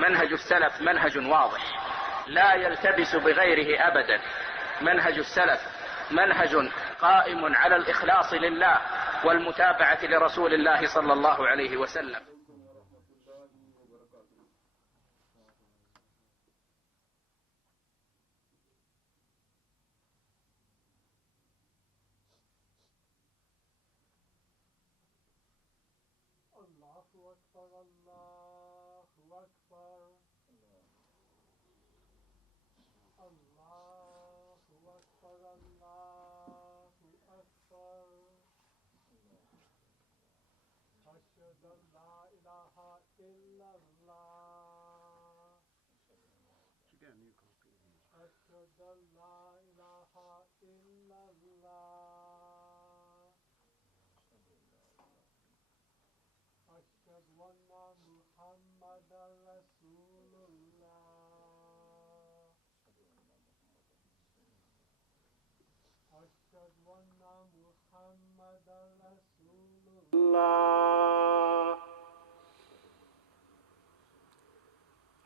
منهج السلف منهج واضح لا يلتبس بغيره أبدا. منهج السلف منهج قائم على الإخلاص لله والمتابعة لرسول الله صلى الله عليه وسلم.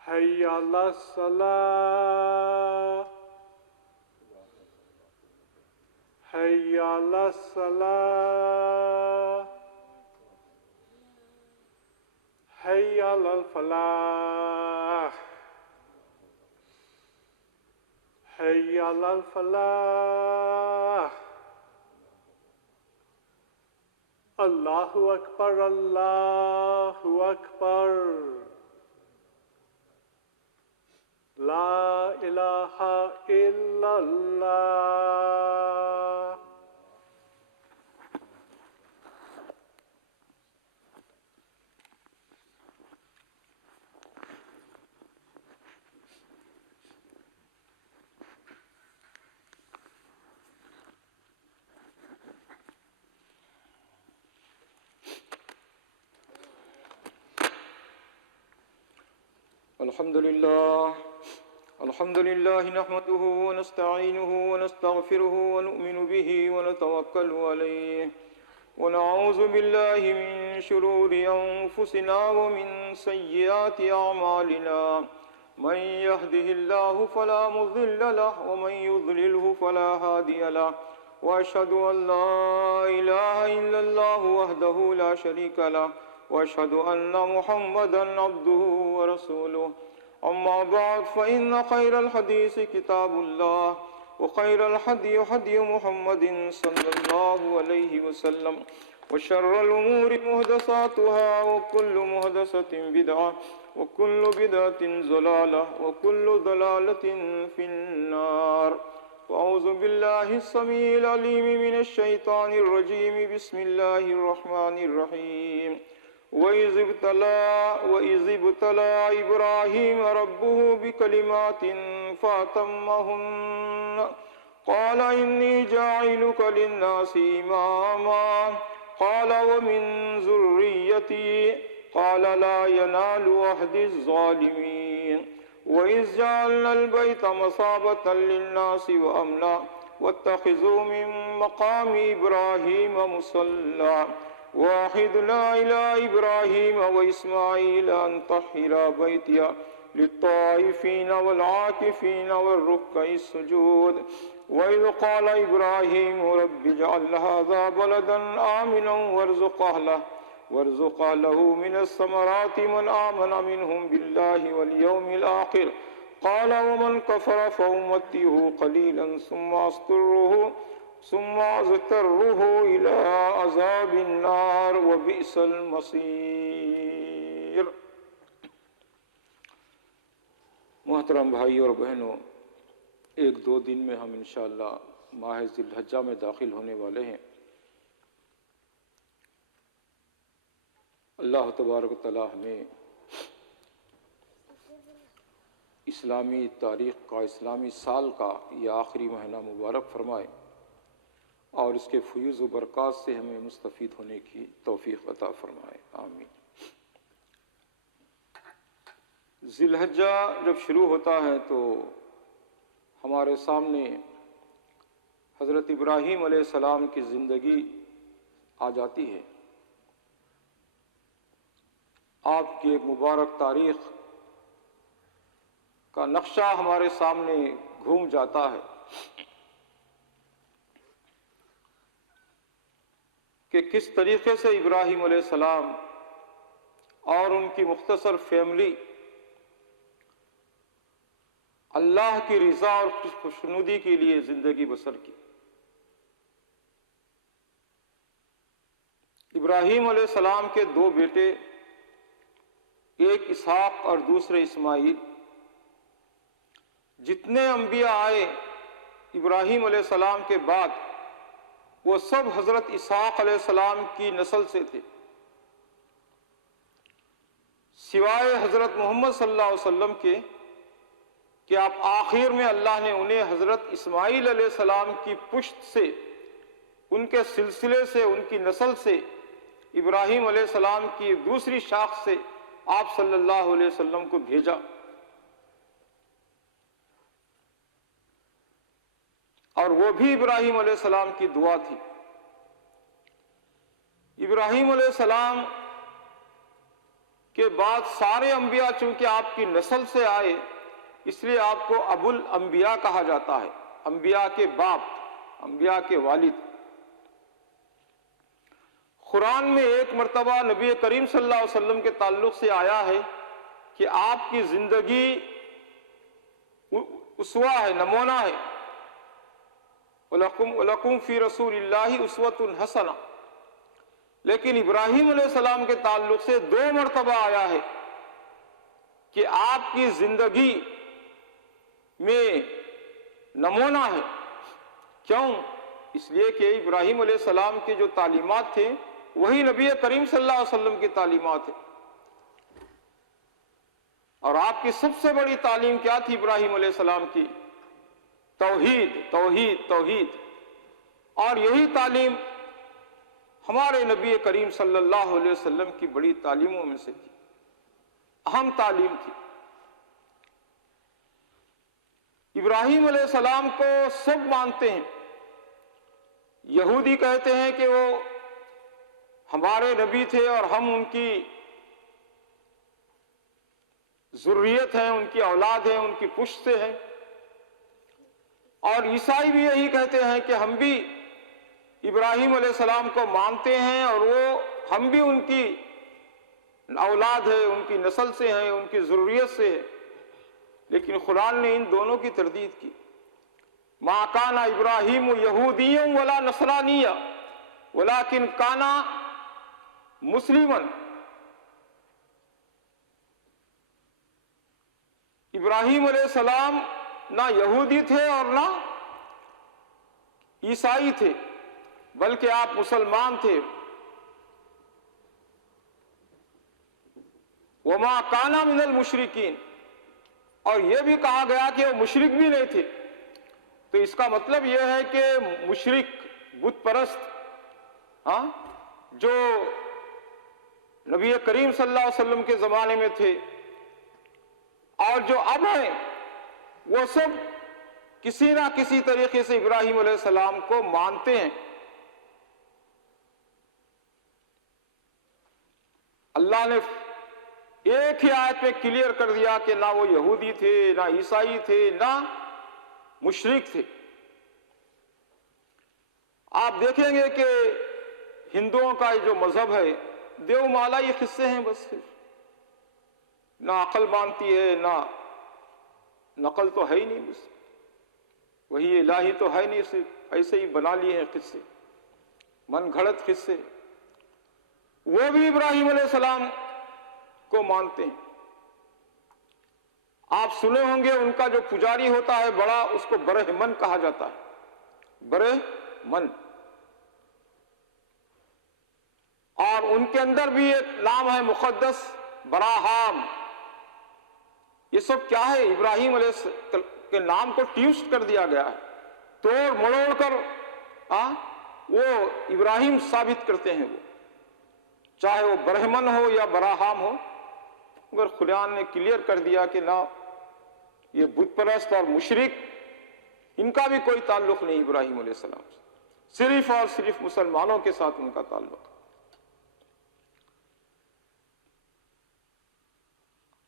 حي على الصلاة حي على الصلاة حي على الفلاح حي على الفلاح. الله أكبر الله أكبر لا إله إلا الله. الحمد لله نحمده ونستعينه ونستغفره ونؤمن به ونتوكل عليه ونعوذ بالله من شرور أنفسنا ومن سيئات أعمالنا. من يهده الله فلا مضل له ومن يضلله فلا هادي له وأشهد أن لا إله إلا الله وحده لا شريك له وأشهد أن محمدا عبده ورسوله. أما بعد فإن خير الحديث كتاب الله وخير الهدي هدي محمد صلى الله عليه وسلم وشر الأمور محدثاتها وكل محدثة بدعة وكل بدعة ضلالة وكل ضلالة في النار. أعوذ بالله السميع العليم من الشيطان الرجيم. بسم الله الرحمن الرحيم. وَإِذِ ابْتَلَى إِبْرَاهِيمَ رَبُّهُ بِكَلِمَاتٍ فَأَتَمَّهُنَّ قَالَ إِنِّي جَاعِلُكَ لِلنَّاسِ إِمَامًا قَالَ وَمِنْ ذُرِّيَّتِي قَالَ لَا يَنَالُ عَهْدِي الظَّالِمِينَ. وَإِذْ جَعَلْنَا الْبَيْتَ مَثَابَةً لِلنَّاسِ وَأَمْنًا وَاتَّخِذُوا مِنْ مَقَامِ إِبْرَاهِيمَ مُصَلًّى وَعَهِدْنَا إِلَى إِبْرَاهِيمَ وَإِسْمَاعِيلَ أَنْ طَهِّرَا بَيْتِيَ لِلطَّائِفِينَ وَالْعَاكِفِينَ وَالرُّكَّعِ السُّجُودِ. وَإِذْ قَالَ إِبْرَاهِيمُ رَبِّ اجْعَلْ هَذَا بَلَدًا آمِنًا وَارْزُقْ أَهْلَهُ مِنَ الثَّمَرَاتِ مَنْ آمَنَ مِنْهُمْ بِاللَّهِ وَالْيَوْمِ الْآخِرِ قَالَ وَمَنْ كَفَرَ فَأُمَتِّعُهُ قَلِيلًا ثُمَّ أضطره إلى عذاب النار وبئس المصير. محترم بھائی اور بہنوں، ایک دو دن میں ہم انشاءاللہ ماہ ذی الحجہ میں داخل ہونے والے ہیں. اللہ تبارک و تعالی ہمیں اسلامی تاریخ کا، اسلامی سال کا یہ آخری مہینہ مبارک فرمائے اور اس کے فیوز و برکات سے ہمیں مستفید ہونے کی توفیق عطا فرمائے. آمین. ذی الحجہ جب شروع ہوتا ہے تو ہمارے سامنے حضرت ابراہیم علیہ السلام کی زندگی آ جاتی ہے. آپ کی ایک مبارک تاریخ کا نقشہ ہمارے سامنے گھوم جاتا ہے کہ کس طریقے سے ابراہیم علیہ السلام اور ان کی مختصر فیملی اللہ کی رضا اور خوشنودی کے لیے زندگی بسر کی۔ ابراہیم علیہ السلام کے دو بیٹے، ایک اسحاق اور دوسرے اسماعیل، جتنے انبیاء آئے ابراہیم علیہ السلام کے بعد وہ سب حضرت اسحاق علیہ السلام کی نسل سے تھے، سوائے حضرت محمد صلی اللہ علیہ وسلم کے کہ آپ آخر میں اللہ نے انہیں حضرت اسماعیل علیہ السلام کی پشت سے، ان کے سلسلے سے، ان کی نسل سے، ابراہیم علیہ السلام کی دوسری شاخ سے آپ صلی اللہ علیہ وسلم کو بھیجا۔ اور وہ بھی ابراہیم علیہ السلام کی دعا تھی۔ ابراہیم علیہ السلام کے بعد سارے انبیاء چونکہ آپ کی نسل سے آئے، اس لیے آپ کو ابو الانبیاء کہا جاتا ہے، انبیاء کے باپ، انبیاء کے والد۔ قرآن میں ایک مرتبہ نبی کریم صلی اللہ علیہ وسلم کے تعلق سے آیا ہے کہ آپ کی زندگی اسوہ ہے، نمونہ ہے، وَلَكُمْ فِي رَسُولِ اللَّهِ أُسْوَةٌ حَسَنَةٌ۔ لیکن ابراہیم علیہ السلام کے تعلق سے دو مرتبہ آیا ہے کہ آپ کی زندگی میں نمونہ ہے۔ کیوں؟ اس لیے کہ ابراہیم علیہ السلام کی جو تعلیمات تھے وہی نبی کریم صلی اللہ علیہ وسلم کی تعلیمات ہیں۔ اور آپ کی سب سے بڑی تعلیم کیا تھی ابراہیم علیہ السلام کی؟ توحید، توحید، توحید۔ اور یہی تعلیم ہمارے نبی کریم صلی اللہ علیہ وسلم کی بڑی تعلیموں میں سے تھی، اہم تعلیم تھی۔ ابراہیم علیہ السلام کو سب مانتے ہیں، یہودی کہتے ہیں کہ وہ ہمارے نبی تھے اور ہم ان کی ذریت ہیں، ان کی اولاد ہیں، ان کی پشت سے ہیں۔ اور عیسائی بھی یہی کہتے ہیں کہ ہم بھی ابراہیم علیہ السلام کو مانتے ہیں اور ہم بھی ان کی اولاد ہے، ان کی نسل سے ہیں، ان کی ذریت سے ہے۔ لیکن قرآن نے ان دونوں کی تردید کی۔ ما کان ابراہیم یہودیا ولا نصرانیا ولکن کان مسلما۔ ابراہیم علیہ السلام نہ یہودی تھے اور نہ عیسائی تھے، بلکہ آپ مسلمان تھے۔ وما کان من المشرکین، اور یہ بھی کہا گیا کہ وہ مشرک بھی نہیں تھے۔ تو اس کا مطلب یہ ہے کہ مشرک، بت پرست، جو نبی کریم صلی اللہ علیہ وسلم کے زمانے میں تھے اور جو اب ہیں، وہ سب کسی نہ کسی طریقے سے ابراہیم علیہ السلام کو مانتے ہیں۔ اللہ نے ایک ہی آیت میں کلیئر کر دیا کہ نہ وہ یہودی تھے، نہ عیسائی تھے، نہ مشرک تھے۔ آپ دیکھیں گے کہ ہندوؤں کا جو مذہب ہے، دیو مالا یہ قصے ہیں بس، نہ عقل مانتی ہے، نہ نقل تو ہے ہی نہیں، بس وہی الہی تو ہے نہیں، صرف ایسے ہی بنا لیے ہیں قصے، من گھڑت قصے۔ وہ بھی ابراہیم علیہ السلام کو مانتے ہیں۔ آپ سنے ہوں گے ان کا جو پجاری ہوتا ہے بڑا، اس کو برہمن کہا جاتا ہے، برہمن۔ اور ان کے اندر بھی ایک نام ہے مقدس، براہام۔ یہ سب کیا ہے؟ ابراہیم علیہ السلام کے نام کو ٹویسٹ کر دیا گیا ہے، توڑ مڑوڑ کر وہ ابراہیم ثابت کرتے ہیں، وہ چاہے وہ برہمن ہو یا براہام ہو، مگر قرآن نے کلیئر کر دیا کہ نہ، یہ بت پرست اور مشرک، ان کا بھی کوئی تعلق نہیں ابراہیم علیہ السلام سے، صرف اور صرف مسلمانوں کے ساتھ ان کا تعلق۔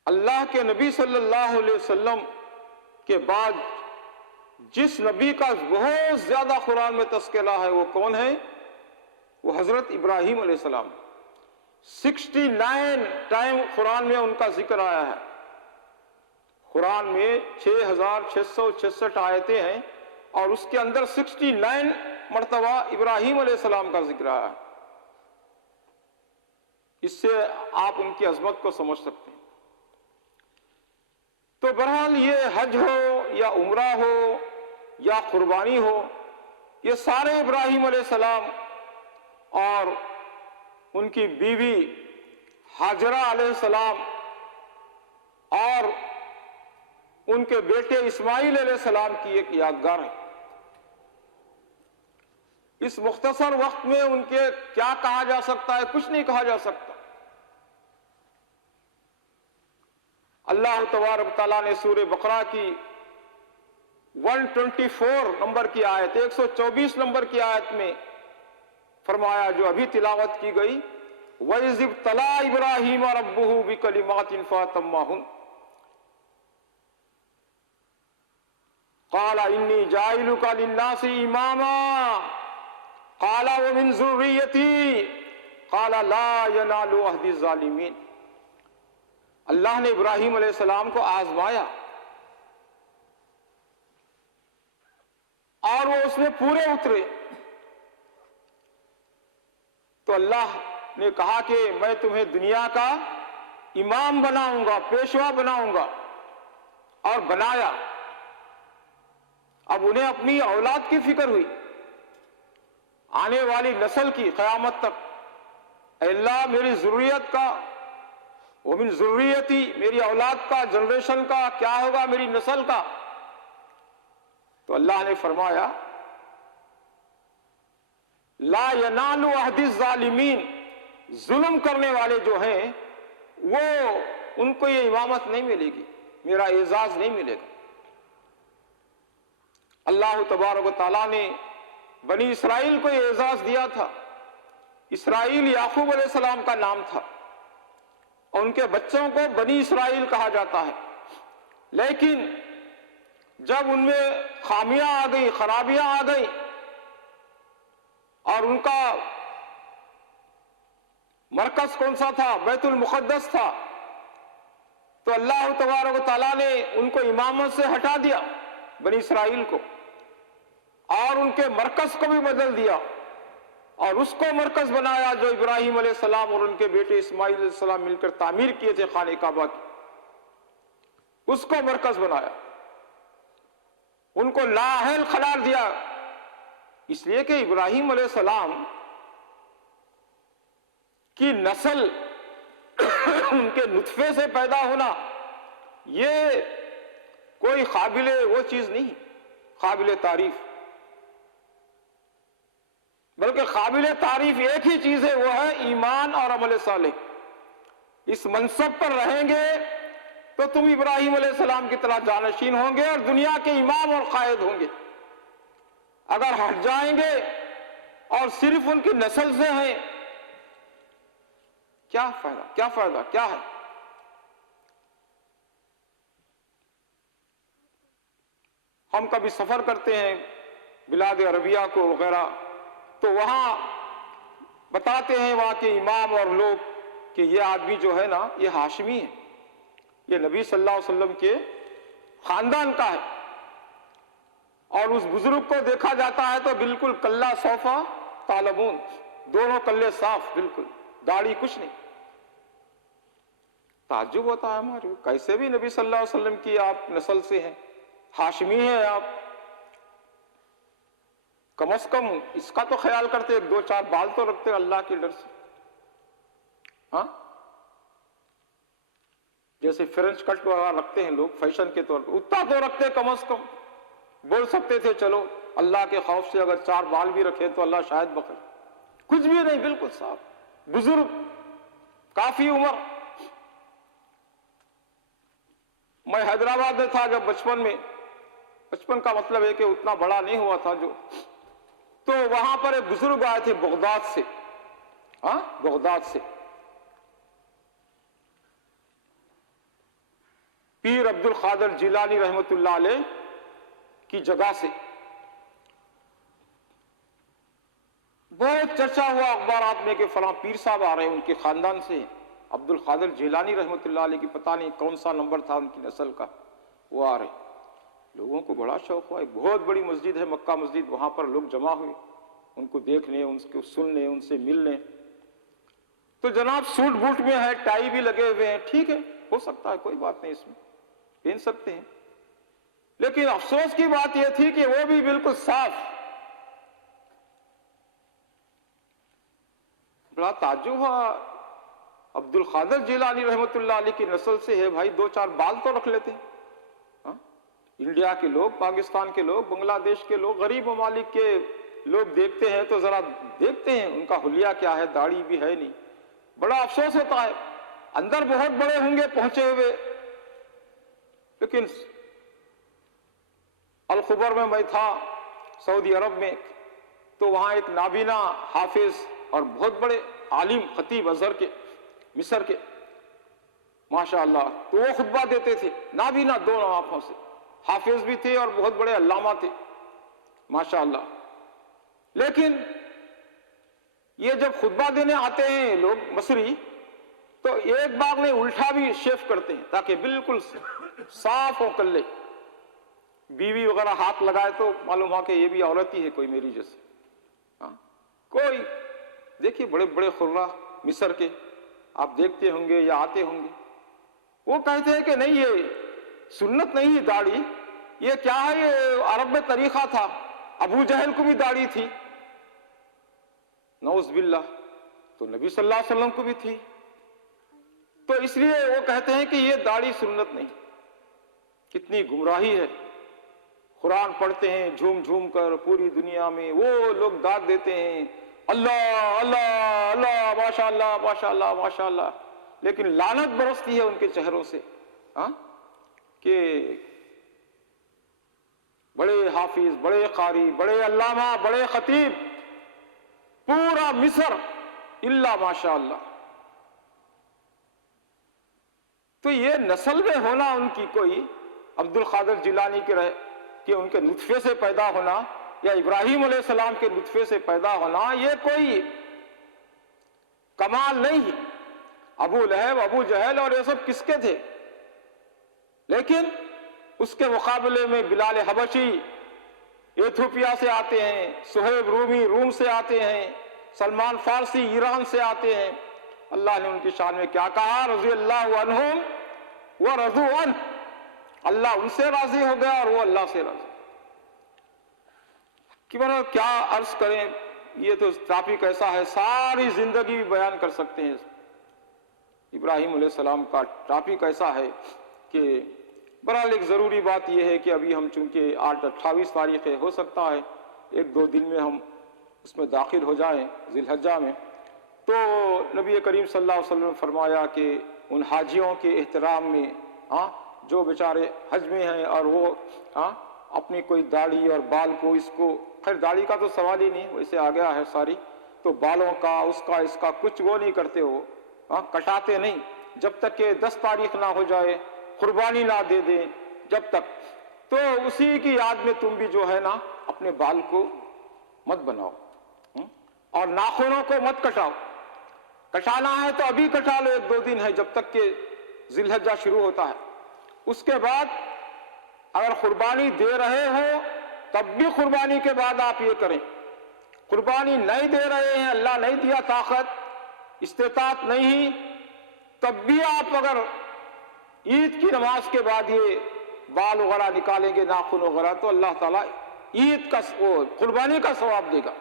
اللہ کے نبی صلی اللہ علیہ وسلم کے بعد جس نبی کا بہت زیادہ قرآن میں تذکرہ ہے وہ کون ہے؟ وہ حضرت ابراہیم علیہ السلام. 69 ٹائم قرآن میں ان کا ذکر آیا ہے. قرآن میں 6666 آیتیں ہیں اور اس کے اندر 69 مرتبہ ابراہیم علیہ السلام کا ذکر آیا ہے. اس سے آپ ان کی عظمت کو سمجھ سکتے ہیں. تو بہرحال یہ حج ہو یا عمرہ ہو یا قربانی ہو، یہ سارے ابراہیم علیہ السلام اور ان کی بیوی ہاجرہ علیہ السلام اور ان کے بیٹے اسماعیل علیہ السلام کی ایک یادگار ہے. اس مختصر وقت میں ان کے کیا کہا جا سکتا ہے؟ کچھ نہیں کہا جا سکتا. اللہ تبارک تعالیٰ نے سورہ بقرہ کی 124 نمبر کی آیت، 124 نمبر کی آیت میں فرمایا جو ابھی تلاوت کی گئی، وَإِذِ ابْتَلَىٰ إِبْرَاهِيمَ رَبُّهُ بِكَلِمَاتٍ فَأَتَمَّهُنَّ قَالَ إِنِّي جَاعِلُكَ لِلنَّاسِ إِمَامًا قَالَ وَمِن ذُرِّيَّتِي قَالَ لَا يَنَالُ عَهْدِي الظَّالِمِينَ. اللہ نے ابراہیم علیہ السلام کو آزمایا اور وہ اس میں پورے اترے تو اللہ نے کہا کہ میں تمہیں دنیا کا امام بناؤں گا، پیشوا بناؤں گا، اور بنایا. اب انہیں اپنی اولاد کی فکر ہوئی، آنے والی نسل کی، قیامت تک. اے اللہ میری ضروریت کا، ومن ذریتی، میری اولاد کا، جنریشن کا کیا ہوگا، میری نسل کا. تو اللہ نے فرمایا لا ینال عہد الظالمین، ظلم کرنے والے جو ہیں وہ ان کو یہ امامت نہیں ملے گی، میرا اعزاز نہیں ملے گا. اللہ تبارک و تعالیٰ نے بنی اسرائیل کو یہ اعزاز دیا تھا. اسرائیل یعقوب علیہ السلام کا نام تھا اور ان کے بچوں کو بنی اسرائیل کہا جاتا ہے. لیکن جب ان میں خامیاں آ گئی، خرابیاں آ گئی اور ان کا مرکز کون سا تھا؟ بیت المقدس تھا، تو اللہ تبارک و تعالیٰ نے ان کو امامت سے ہٹا دیا، بنی اسرائیل کو، اور ان کے مرکز کو بھی بدل دیا اور اس کو مرکز بنایا جو ابراہیم علیہ السلام اور ان کے بیٹے اسماعیل علیہ السلام مل کر تعمیر کیے تھے خانہ کعبہ کی. اس کو مرکز بنایا، ان کو لااہل قرار دیا، اس لیے کہ ابراہیم علیہ السلام کی نسل ان کے نطفے سے پیدا ہونا یہ کوئی قابل وہ چیز نہیں، قابل تعریف، بلکہ قابل تعریف ایک ہی چیز ہے، وہ ہے ایمان اور عمل صالح. اس منصب پر رہیں گے تو تم ابراہیم علیہ السلام کی طرح جانشین ہوں گے اور دنیا کے امام اور قائد ہوں گے. اگر ہٹ جائیں گے اور صرف ان کی نسل سے ہیں، کیا فائدہ، کیا فائدہ، کیا ہے؟ ہم کبھی سفر کرتے ہیں بلاد عربیہ کو وغیرہ، تو وہاں بتاتے ہیں وہاں کے امام اور لوگ کہ یہ آدمی جو ہے نا یہ ہاشمی ہے، یہ نبی صلی اللہ علیہ وسلم کے خاندان کا ہے. اور اس بزرگ کو دیکھا جاتا ہے تو بالکل کلہ صوفہ تعلمون، دونوں کلے صاف، بالکل داڑھی کچھ نہیں. تعجب ہوتا ہے ہمارے، کیسے بھی نبی صلی اللہ علیہ وسلم کی آپ نسل سے ہیں، ہاشمی ہیں آپ، کم از کم اس کا تو خیال کرتے، ایک دو چار بال تو رکھتے اللہ کے ڈر سے. ہاں جیسے فرنچ کٹ وغیرہ رکھتے ہیں لوگ فیشن کے طور پر، اتنا تو رکھتے کم از کم. بول سکتے تھے چلو اللہ کے خوف سے اگر 4 بال بھی رکھے تو اللہ شاید بخشے. کچھ بھی نہیں، بالکل صاف، بزرگ، کافی عمر. میں حیدرآباد میں تھا جب بچپن کا مطلب ہے کہ اتنا بڑا نہیں ہوا تھا جو، تو وہاں پر ایک بزرگ آئے تھے بغداد سے. ہاں بغداد سے پیر عبد القادر جیلانی رحمۃ اللہ علیہ کی جگہ سے بہت چرچا ہوا اخبارات میں کہ فلاں پیر صاحب آ رہے ہیں، ان کے خاندان سے عبد القادر جیلانی رحمۃ اللہ علیہ کی پتہ نہیں کون سا نمبر تھا ان کی نسل کا، وہ آ رہے۔ لوگوں کو بڑا شوق ہوا، ایک بہت بڑی مسجد ہے مکہ مسجد، وہاں پر لوگ جمع ہوئے ان کو دیکھنے، ان کو سننے، ان سے ملنے۔ تو جناب سوٹ بوٹ میں ہے، ٹائی بھی لگے ہوئے ہیں، ٹھیک ہے، ہو سکتا ہے، کوئی بات نہیں، اس میں پہن سکتے ہیں، لیکن افسوس کی بات یہ تھی کہ وہ بھی بالکل صاف۔ بڑا تعجب ہوا، عبد القادر جیلانی رحمۃ اللہ علیہ کی نسل سے ہے بھائی، دو چار بال تو رکھ لیتے ہیں۔ انڈیا کے لوگ، پاکستان کے لوگ، بنگلہ دیش کے لوگ، غریب ممالک کے لوگ دیکھتے ہیں تو ذرا دیکھتے ہیں ان کا حلیہ کیا ہے، داڑھی بھی ہے نہیں، بڑا افسوس ہوتا ہے۔ اندر بہت بڑے ہوں گے پہنچے ہوئے، لیکن الخبر میں تھا سعودی عرب میں، تو وہاں ایک نابینا حافظ اور بہت بڑے عالم خطیب ازہر کے، مصر کے، ماشاءاللہ، تو وہ خطبہ دیتے تھے، نابینا دونوں آنکھوں سے، حافظ بھی تھے اور بہت بڑے علامہ تھے ماشاءاللہ۔ لیکن یہ جب خطبہ دینے آتے ہیں لوگ مصری، تو ایک بار میں الٹا بھی شیف کرتے ہیں تاکہ بالکل صاف ہو کلے، بیوی وغیرہ ہاتھ لگائے تو معلوم ہوا کہ یہ بھی عورت ہی ہے کوئی میری جیسے۔ کوئی دیکھیے بڑے بڑے خرہ مصر کے آپ دیکھتے ہوں گے یا آتے ہوں گے، وہ کہتے ہیں کہ نہیں یہ سنت نہیں ہے داڑھی، یہ کیا ہے، یہ عرب میں طریقہ تھا، ابو جہل کو بھی داڑھی تھی، نعوذ باللہ، تو نبی صلی اللہ علیہ وسلم کو بھی تھی، تو اس لیے وہ کہتے ہیں کہ یہ داڑھی سنت نہیں۔ کتنی گمراہی ہے، قرآن پڑھتے ہیں جھوم جھوم کر پوری دنیا میں، وہ لوگ داد دیتے ہیں اللہ اللہ اللہ، ماشاء اللہ ماشاء اللہ ماشاء اللہ، لیکن لعنت برستی ہے ان کے چہروں سے کہ بڑے حافظ، بڑے قاری، بڑے علامہ، بڑے خطیب، پورا مصر الا ماشاء اللہ۔ تو یہ نسل میں ہونا ان کی کوئی عبد القادر جیلانی کے ان کے نطفے سے پیدا ہونا یا ابراہیم علیہ السلام کے نطفے سے پیدا ہونا، یہ کوئی کمال نہیں ہے۔ ابو لہب، ابو جہل اور یہ سب کس کے تھے؟ لیکن اس کے مقابلے میں بلال حبشی ایتھوپیا سے آتے ہیں، صہیب رومی روم سے آتے ہیں، سلمان فارسی ایران سے آتے ہیں۔ اللہ نے ان کی شان میں کیا کہا؟ رضی اللہ عنہم ورضوا عنہ، اللہ ان سے راضی ہو گیا اور وہ اللہ سے راضی۔ کہ بنا کیا عرض کریں، یہ تو ٹاپک ایسا ہے ساری زندگی بیان کر سکتے ہیں۔ ابراہیم علیہ السلام کا ٹاپک ایسا ہے کہ بہرحال ایک ضروری بات یہ ہے کہ ابھی ہم چونکہ 28 تاریخ ہے، ہو سکتا ہے ایک دو دن میں ہم اس میں داخل ہو جائیں ذی الحجہ میں، تو نبی کریم صلی اللہ علیہ وسلم نے فرمایا کہ ان حاجیوں کے احترام میں جو بیچارے حج میں ہیں اور وہ اپنی کوئی داڑھی اور بال کو، اس کو خیر داڑھی کا تو سوال ہی نہیں، ویسے آ گیا ہے ساری، تو بالوں کا اس کا کچھ وہ نہیں کرتے، وہ کٹاتے نہیں جب تک کہ 10 تاریخ نہ ہو جائے، قربانی نہ دے دیں جب تک، تو اسی کی یاد میں تم بھی جو ہے نا اپنے بال کو مت بناؤ اور ناخنوں کو مت کٹاؤ۔ کٹانا ہے تو ابھی کٹا لو، ایک دو دن ہے جب تک کہ ذی الحجہ شروع ہوتا ہے۔ اس کے بعد اگر قربانی دے رہے ہو تب بھی قربانی کے بعد آپ یہ کریں، قربانی نہیں دے رہے ہیں، اللہ نہیں دیا طاقت، استطاعت نہیں، تب بھی آپ اگر عید کی نماز کے بعد یہ بال وغیرہ نکالیں گے، ناخن وغیرہ، تو اللہ تعالیٰ عید کا قربانی کا ثواب دے گا،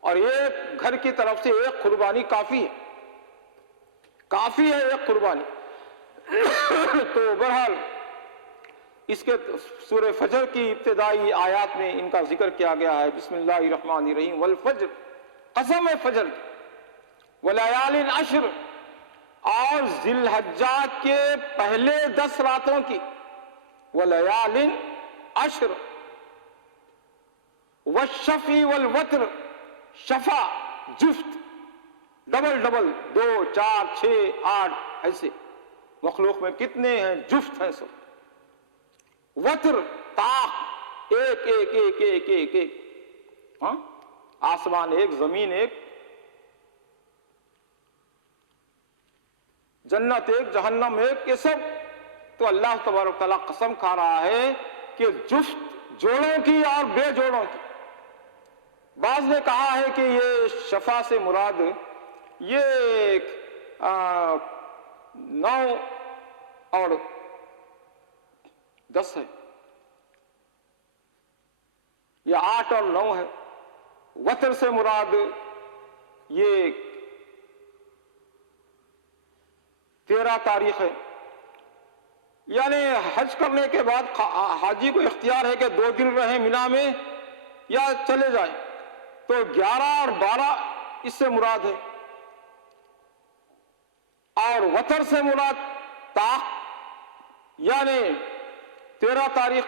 اور ایک گھر کی طرف سے ایک قربانی کافی ہے، کافی ہے ایک قربانی۔ تو بہرحال اس کے سورہ فجر کی ابتدائی آیات میں ان کا ذکر کیا گیا ہے، بسم اللہ الرحمن الرحیم، والفجر، قسم ہے فجر کی، ولیال عشر، اور ذی الحجہ کے پہلے 10 راتوں کی، ولیال عشر، والشفع والوتر، شفع جفت، ڈبل ڈبل، 2 4 6 8 ایسے، مخلوق میں کتنے ہیں جفت ہیں سب، وتر طاق، ایک ایک ایک ایک ایک ایک، ہاں آسمان ایک، زمین ایک، جنت ایک، جہنم ایک، یہ سب تو اللہ تبارک تعالیٰ قسم کھا رہا ہے کہ جفت جوڑوں کی اور بے جوڑوں کی۔ بعض نے کہا ہے کہ یہ شفا سے مراد یہ 9 اور 10 ہے، یا 8 اور 9 ہے۔ وتر سے مراد یہ 13 تاریخ ہے، یعنی حج کرنے کے بعد حاجی کو اختیار ہے کہ 2 دن رہیں مینا میں یا چلے جائیں، تو 11 اور 12 اس سے مراد ہے۔ اور وتر سے مراد طاق، یعنی 13 تاریخ،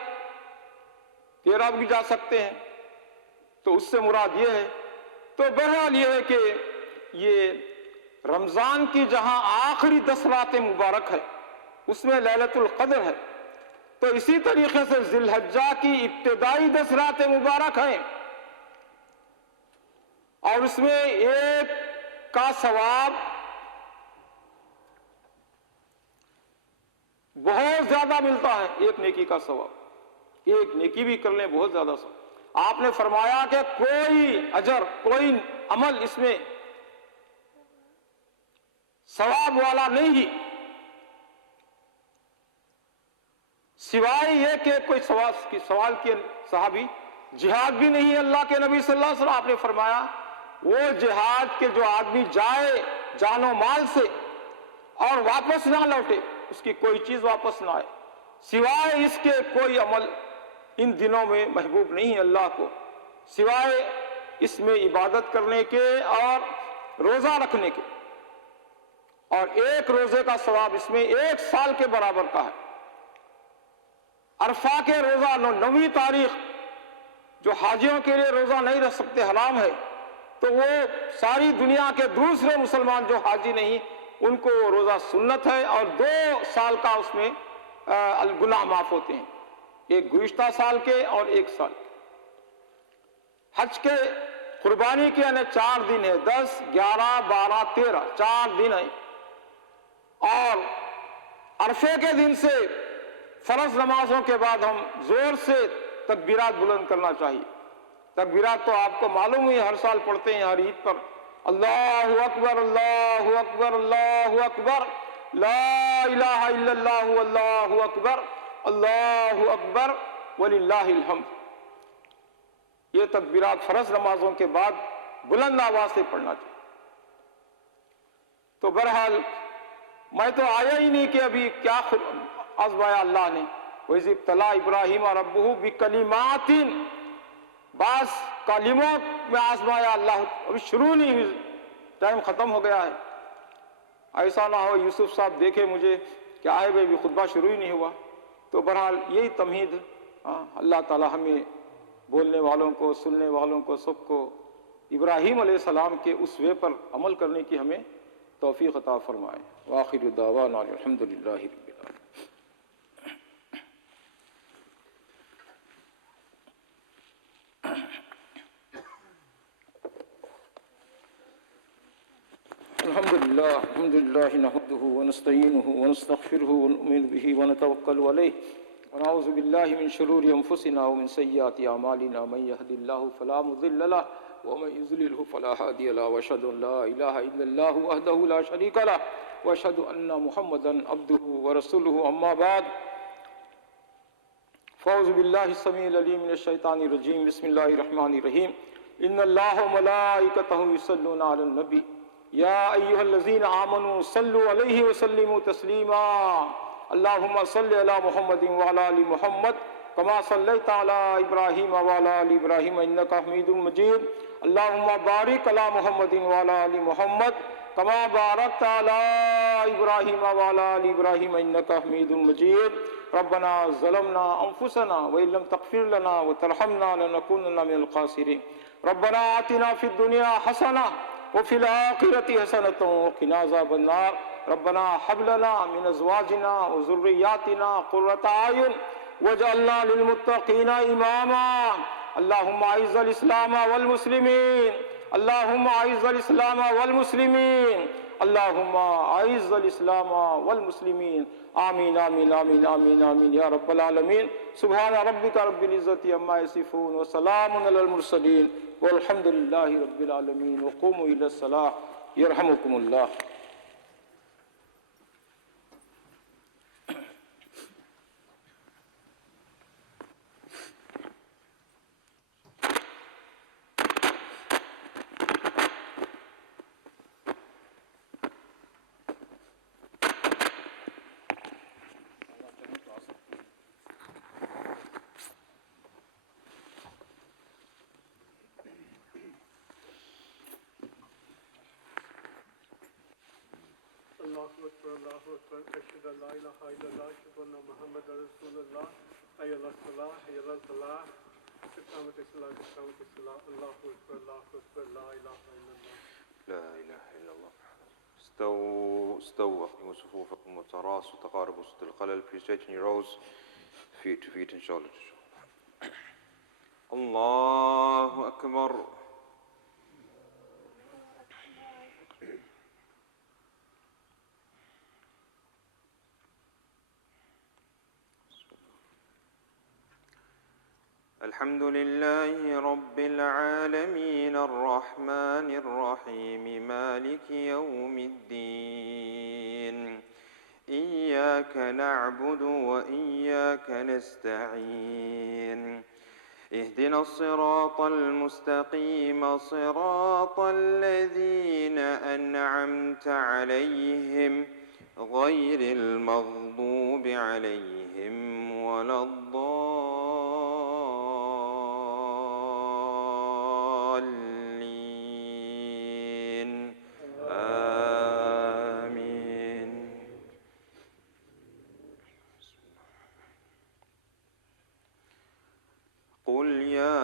13 بھی جا سکتے ہیں، تو اس سے مراد یہ ہے۔ تو بہرحال یہ ہے کہ یہ رمضان کی جہاں آخری 10 راتیں مبارک ہے اس میں لیلۃ القدر ہے، تو اسی طریقے سے ذی الحجہ کی ابتدائی 10 راتیں مبارک ہیں، اور اس میں ایک کا ثواب بہت زیادہ ملتا ہے، ایک نیکی کا ثواب، ایک نیکی بھی کر لیں بہت زیادہ ثواب۔ آپ نے فرمایا کہ کوئی اجر، کوئی عمل اس میں ثواب والا نہیں سوائے یہ کہ کوئی سوال کیے صحابی، جہاد بھی نہیں ہے اللہ کے نبی صلی اللہ علیہ وسلم؟ آپ نے فرمایا وہ جہاد کے جو آدمی جائے جان و مال سے اور واپس نہ لوٹے، اس کی کوئی چیز واپس نہ آئے، سوائے اس کے کوئی عمل ان دنوں میں محبوب نہیں ہے اللہ کو، سوائے اس میں عبادت کرنے کے اور روزہ رکھنے کے، اور ایک روزے کا ثواب اس میں 1 سال کے برابر کا ہے۔ عرفہ کے روزہ 9ویں تاریخ جو حاجیوں کے لیے روزہ نہیں رکھ سکتے، حرام ہے، تو وہ ساری دنیا کے دوسرے مسلمان جو حاجی نہیں ان کو روزہ سنت ہے، اور 2 سال کا اس میں گناہ معاف ہوتے ہیں، ایک گزشتہ سال کے اور 1 سال کے۔ حج کے قربانی کے یعنی 4 دن ہے، 10 11 12 13 4 دن ہے، اور عرفے کے دن سے فرض نمازوں کے بعد ہم زور سے تکبیرات بلند کرنا چاہیے۔ تکبیرات تو آپ کو معلوم ہی ہر سال پڑھتے ہیں ہر عید پر، اللہ اکبر اللہ اکبر اللہ اکبر، لا الہ الا اللہ اللہ اکبر اللہ اکبر وللہ الحمد۔ یہ تکبیرات فرض نمازوں کے بعد بلند آواز سے پڑھنا چاہیے۔ تو بہرحال میں تو آیا ہی نہیں کہ ابھی کیا آزمایا اللہ نے، وَإِذِ ابْتَلَىٰ إِبْرَاهِيمَ رَبُّهُ بِكَلِمَاتٍ، بعض کلموں میں آزمایا اللہ، ابھی شروع نہیں ہوئی، ٹائم ختم ہو گیا ہے۔ ایسا نہ ہو یوسف صاحب دیکھے مجھے کیا ہے بھائی خطبہ شروع ہی نہیں ہوا۔ تو بہرحال یہی تمہید، اللہ تعالی ہمیں بولنے والوں کو، سننے والوں کو، سب کو ابراہیم علیہ السلام کے اسوے پر عمل کرنے کی ہمیں توفیق عطا فرمائے۔ وآخر دعوانا الحمد للہ رب العالمین۔ الحمد للہ نحمده ونستعینه ونستغفره ونؤمن به ونتوکل علیہ ونعوذ باللہ من شرور انفسنا ومن سیئات اعمالنا، من يهد الله فلا مضل له ومن يضلل فلا هادي له، واشهد ان لا اله الا الله وحده لا شريك له، واشهد ان محمدا عبده ورسوله، اما بعد فاعوذ باللہ السمیع العلیم من الشیطان الرجیم، بسم اللہ الرحمن الرحیم، ان اللہ وملائکتہ یصلون علی النبی یا ایہا الذین آمنوا صلوا علیہ وسلموا تسلیما، اللہم صل علی محمد وعلی آل محمد کما صلیت علی ابراہیم وعلی آل ابراہیم انک حمید مجید، اللہم بارک علی محمد وعلی آل محمد کما بارکت علی ابراہیم وعلی آل ابراہیم انک حمید مجید، ربنا ظلمنا انفسنا وان لم تغفر لنا وترحمنا لنکونن من الخاسرین، ربنا آتنا فی الدنیا حسنہ وفی الآخرۃ حسنۃ وقنا عذاب النار، ربنا هب لنا من ازواجنا وذرياتنا قرة اعين واجعلنا للمتقين اماما. اللهم اعز الاسلام والمسلمين، اللهم اعز الاسلام والمسلمين، اللهم اعز الاسلام والمسلمين. آمین آمین آمین آمین آمین یا رب العالمین. سبحان ربک رب العزت عما یصفون وسلام علی المرسلین والحمد للہ رب العالمین. وقوموا الی الصلاۃ یرحمکم اللہ. اللہ اکبر اللہ اکبر اشہد ان لا الہ الا اللہ اشہد ان محمد رسول اللہ. حی علی الصلاۃ حی علی الفلاح اقامت الصلاۃ اقامت الصلاۃ. اللہ اکبر لا الہ الا اللہ. لا إله إلا الله. استووا أقيموا صفوفكم وتراصوا تقاربوا صوت الخلل. Please straighten your rows feet to feet and shoulder to shoulder. الله أكبر. الحمد لله رب العالمين الرحمن الرحيم مالك يوم الدين. إياك نعبد وإياك نستعين. اهدنا الصراط المستقيم صراط الذين أنعمت عليهم غير المغضوب عليهم ولا الضالين. آمين. قل يا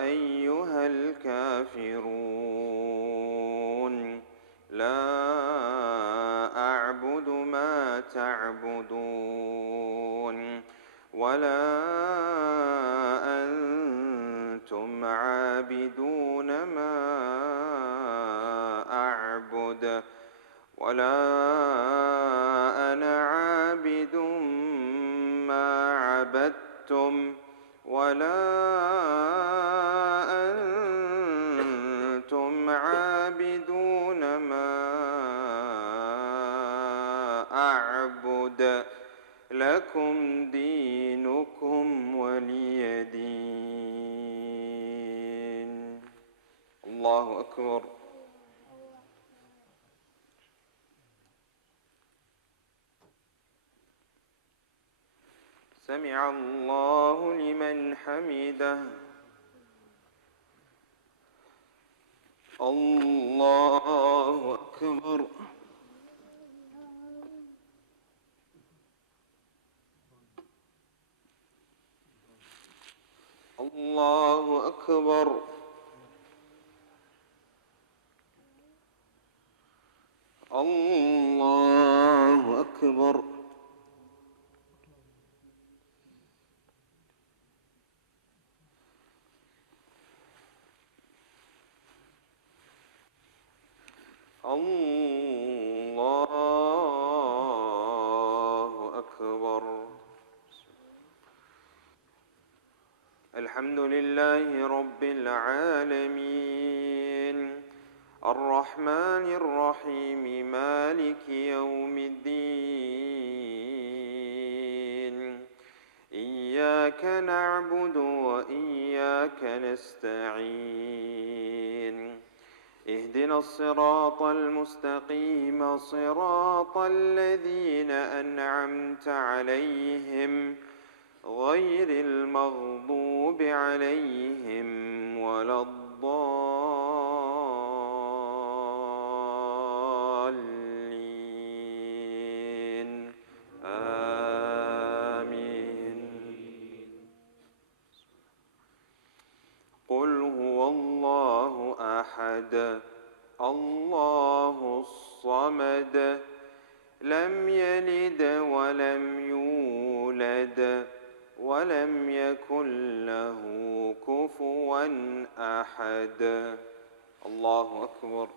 أيها الكافرون لا أعبد ما تعبدون ولا أنتم عابدون ما أعبد ولا أنا عابد ما عبدتم ولا أنتم عابدون ما أعبد لكم دينكم ولي دين. الله أكبر. سمع الله لمن حمده. الله أكبر. الله أكبر. الله أكبر. الله أكبر. الحمد لله رب العالمين الرحمن الرحيم مالك يوم الدين. إياك نعبد وإياك نستعين. اهدنا الصراط المستقيم صراط الذين أنعمت عليهم غير المغضوب عليهم ولا الضالين. آمين. قل هو الله أحد الله الصمد يولد ولم يكن له كفوا أحد. الله أكبر.